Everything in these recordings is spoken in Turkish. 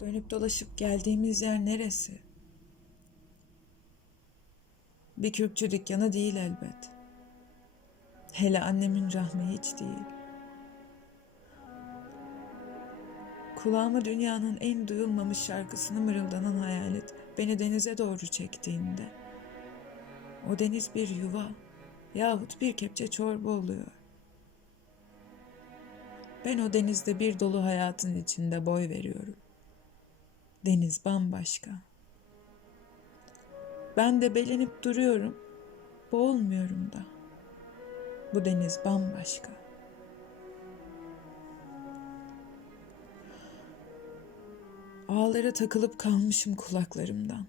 Dönüp dolaşıp geldiğimiz yer neresi? Bir kürkçü dükkanı değil elbet. Hele annemin rahmi hiç değil. Kulağıma dünyanın en duyulmamış şarkısını mırıldanan hayalet beni denize doğru çektiğinde o deniz bir yuva yahut bir kepçe çorba oluyor. Ben o denizde bir dolu hayatın içinde boy veriyorum. Deniz bambaşka. Ben de belenip duruyorum. Boğulmuyorum da. Bu deniz bambaşka. Ağlara takılıp kalmışım kulaklarımdan.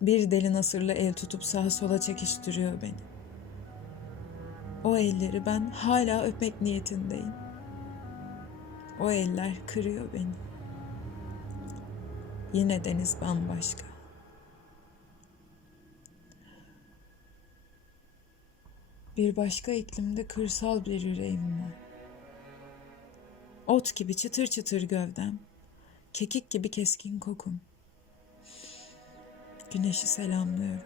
Bir deli nasırla el tutup sağa sola çekiştiriyor beni. O elleri ben hala öpmek niyetindeyim. O eller kırıyor beni. Yine deniz bambaşka. Bir başka iklimde kırsal bir yüreğim var. Ot gibi çıtır çıtır gövdem, kekik gibi keskin kokum. Güneşi selamlıyorum.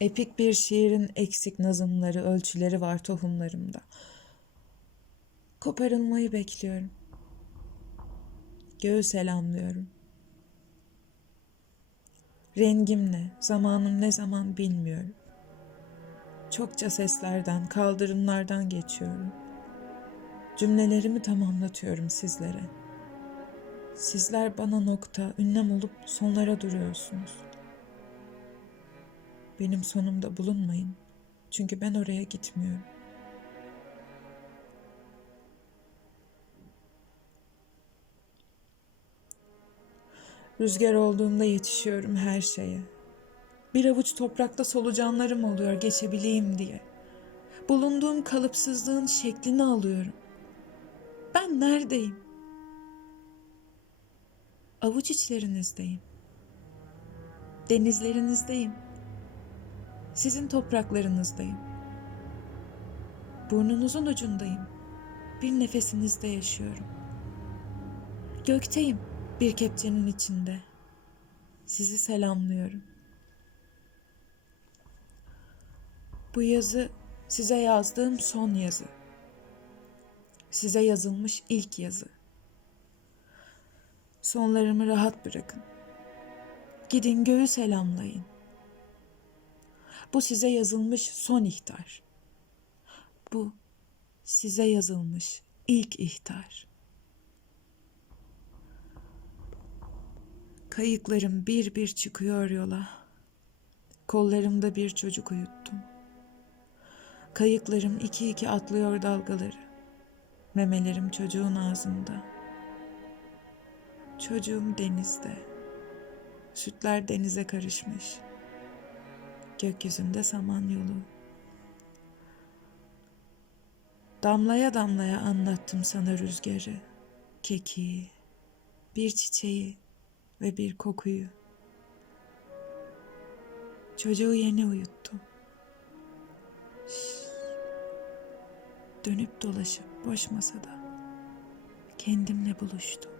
Epik bir şiirin eksik nazımları, ölçüleri var tohumlarımda. Koparılmayı bekliyorum. Göğü selamlıyorum. Rengim ne, zamanım ne zaman bilmiyorum. Çokça seslerden, kaldırımlardan geçiyorum. Cümlelerimi tamamlatıyorum sizlere. Sizler bana nokta, ünlem olup sonlara duruyorsunuz. Benim sonumda bulunmayın. Çünkü ben oraya gitmiyorum. Rüzgar olduğumda yetişiyorum her şeye. Bir avuç toprakta solucanlarım oluyor geçebileyim diye. Bulunduğum kalıpsızlığın şeklini alıyorum. Ben neredeyim? Avuç içlerinizdeyim. Denizlerinizdeyim. Sizin topraklarınızdayım. Burnunuzun ucundayım. Bir nefesinizde yaşıyorum. Gökteyim bir kepçenin içinde. Sizi selamlıyorum. Bu yazı size yazdığım son yazı. Size yazılmış ilk yazı. Sonlarımı rahat bırakın. Gidin göğü selamlayın. Bu size yazılmış son ihtar. Bu size yazılmış ilk ihtar. Kayıklarım bir bir çıkıyor yola. Kollarımda bir çocuk uyuttum. Kayıklarım iki iki atlıyor dalgaları. Memelerim çocuğun ağzında. Çocuğum denizde. Sütler denize karışmış. Gökyüzünde samanyolu. Damlaya damlaya anlattım sana rüzgarı, kekiği, bir çiçeği ve bir kokuyu. Çocuğu yeni uyuttum. Şşş. Dönüp dolaşıp boş masada kendimle buluştum.